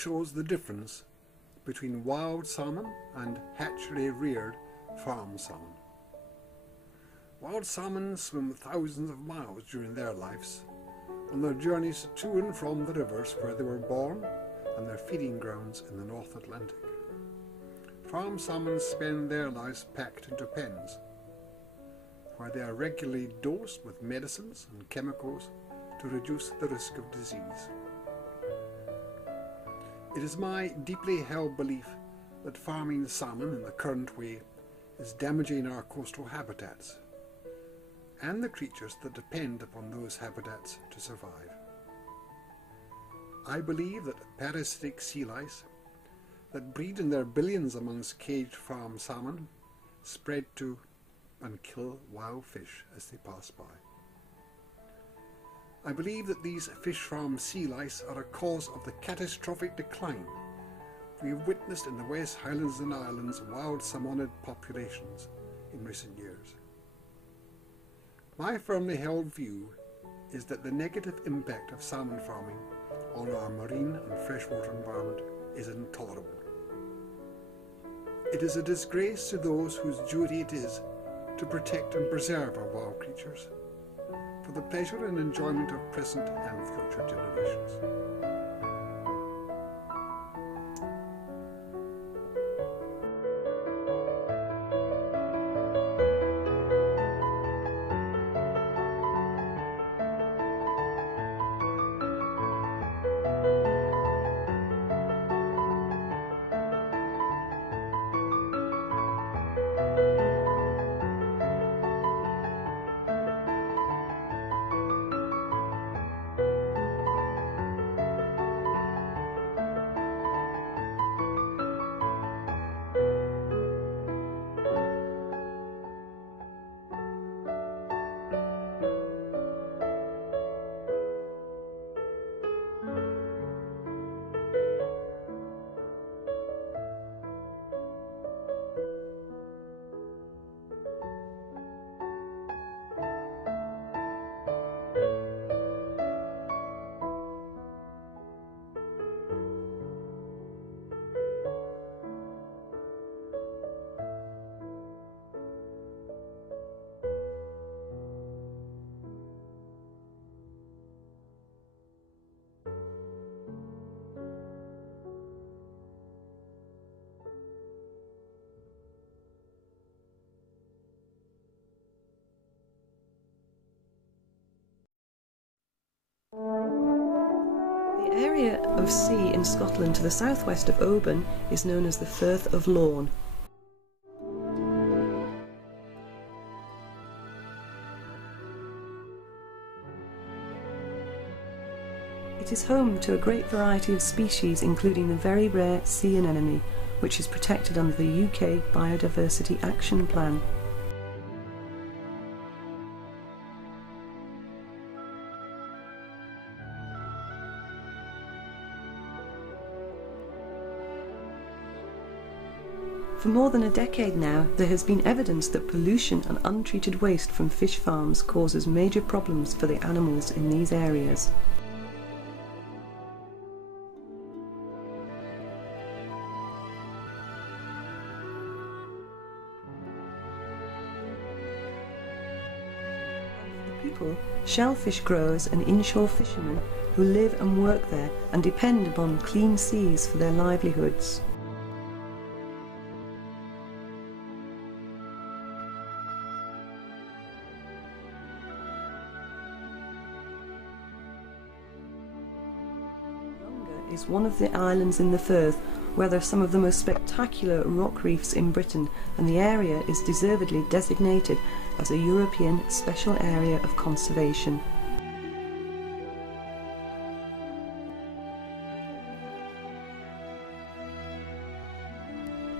shows the difference between wild salmon and hatchery-reared farm salmon. Wild salmon swim thousands of miles during their lives, on their journeys to and from the rivers where they were born and their feeding grounds in the North Atlantic. Farm salmon spend their lives packed into pens, where they are regularly dosed with medicines and chemicals to reduce the risk of disease. It is my deeply held belief that farming salmon in the current way is damaging our coastal habitats and the creatures that depend upon those habitats to survive. I believe that parasitic sea lice that breed in their billions amongst caged farm salmon spread to and kill wild fish as they pass by. I believe that these fish farm sea lice are a cause of the catastrophic decline we have witnessed in the West Highlands and Islands wild salmonid populations in recent years. My firmly held view is that the negative impact of salmon farming on our marine and freshwater environment is intolerable. It is a disgrace to those whose duty it is to protect and preserve our wild creatures for the pleasure and enjoyment of present and future generations. The area of sea in Scotland to the southwest of Oban is known as the Firth of Lorne. It is home to a great variety of species, including the very rare sea anemone, which is protected under the UK Biodiversity Action Plan. For more than a decade now, there has been evidence that pollution and untreated waste from fish farms causes major problems for the animals in these areas. People, shellfish growers and inshore fishermen who live and work there and depend upon clean seas for their livelihoods. Is one of the islands in the Firth where there are some of the most spectacular rock reefs in Britain, and the area is deservedly designated as a European Special Area of Conservation.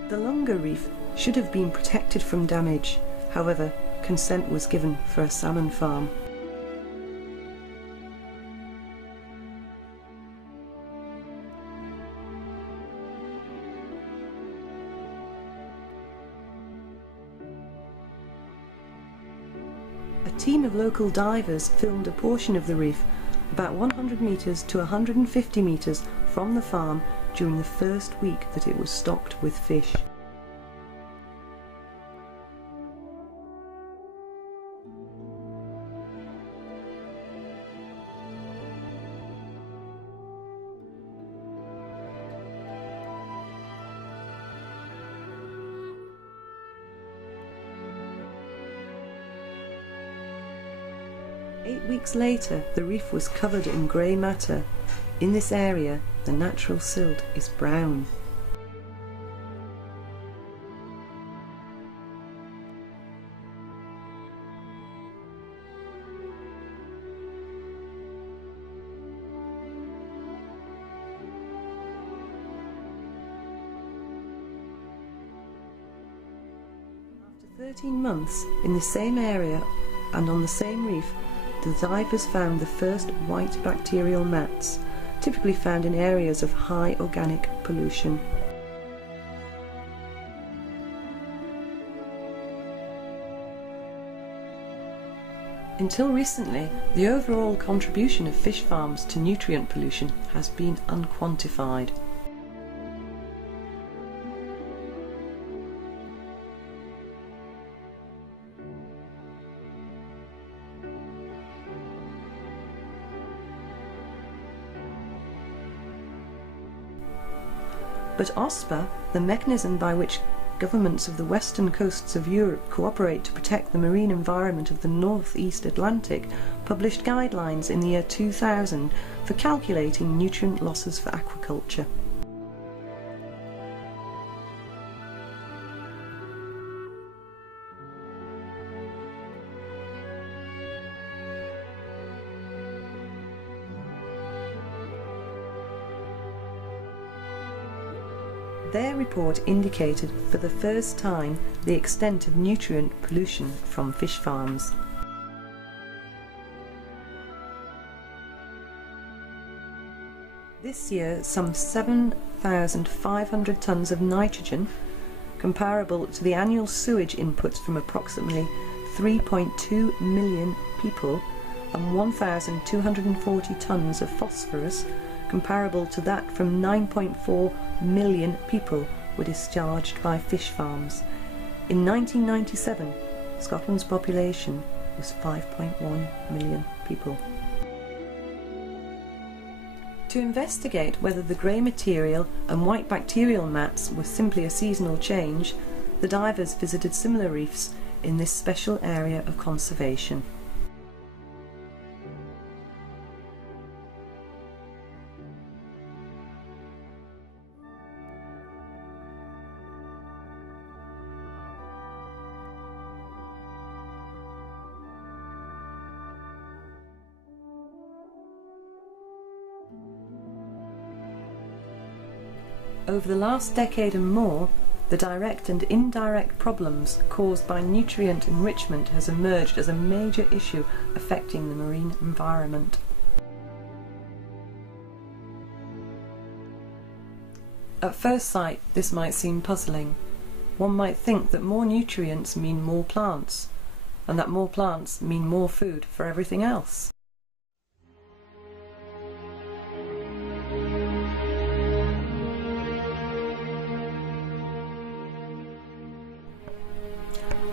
The longer reef should have been protected from damage, however, consent was given for a salmon farm. A team of local divers filmed a portion of the reef, about 100 metres to 150 metres from the farm, during the first week that it was stocked with fish. Eight weeks later, the reef was covered in grey matter. In this area, the natural silt is brown. After 13 months, in the same area and on the same reef, the divers found the first white bacterial mats, typically found in areas of high organic pollution. Until recently, the overall contribution of fish farms to nutrient pollution has been unquantified. But OSPA, the mechanism by which governments of the western coasts of Europe cooperate to protect the marine environment of the northeast Atlantic, published guidelines in the year 2000 for calculating nutrient losses for aquaculture. Their report indicated for the first time the extent of nutrient pollution from fish farms. This year, some 7,500 tonnes of nitrogen, comparable to the annual sewage inputs from approximately 3.2 million people, and 1,240 tonnes of phosphorus, comparable to that from 9.4 million people, were discharged by fish farms. In 1997, Scotland's population was 5.1 million people. To investigate whether the grey material and white bacterial mats were simply a seasonal change, the divers visited similar reefs in this special area of conservation. Over the last decade and more, the direct and indirect problems caused by nutrient enrichment has emerged as a major issue affecting the marine environment. At first sight, this might seem puzzling. One might think that more nutrients mean more plants, and that more plants mean more food for everything else.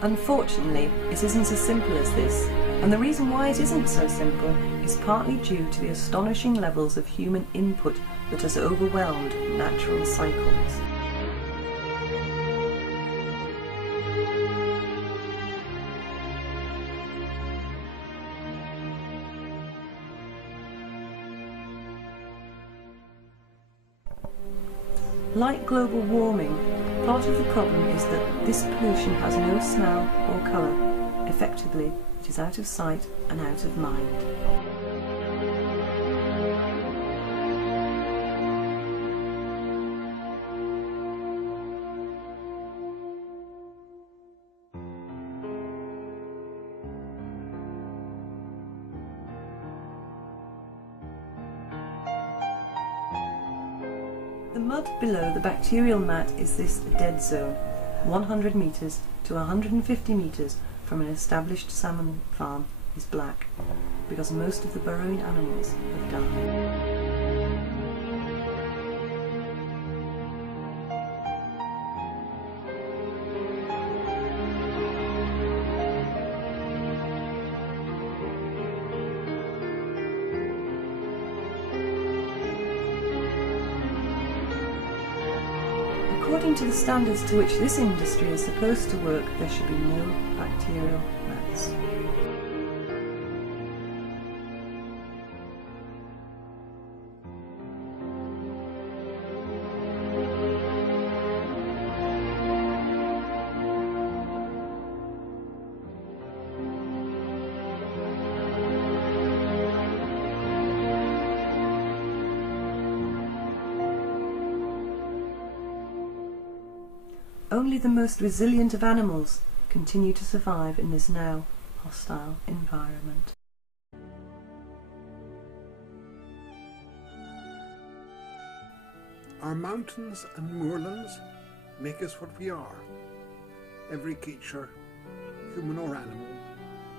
Unfortunately, it isn't as simple as this, and the reason why it isn't so simple is partly due to the astonishing levels of human input that has overwhelmed natural cycles. Like global warming, part of the problem is that this pollution has no smell or colour. Effectively, it is out of sight and out of mind. The mud below the bacterial mat is this dead zone, 100 metres to 150 metres from an established salmon farm is black, because most of the burrowing animals have died. According to the standards to which this industry is supposed to work, there should be no bacterial mats. Only the most resilient of animals continue to survive in this now hostile environment. Our mountains and moorlands make us what we are. Every creature, human or animal,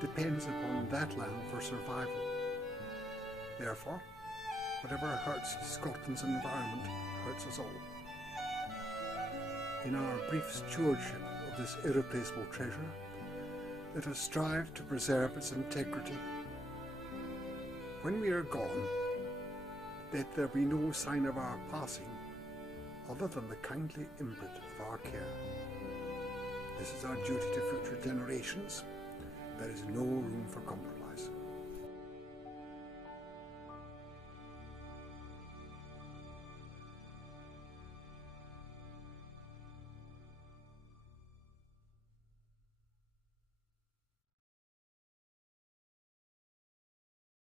depends upon that land for survival. Therefore, whatever hurts Scotland's environment hurts us all. In our brief stewardship of this irreplaceable treasure, let us strive to preserve its integrity. When we are gone, let there be no sign of our passing other than the kindly imprint of our care. This is our duty to future generations. There is no room for compromise.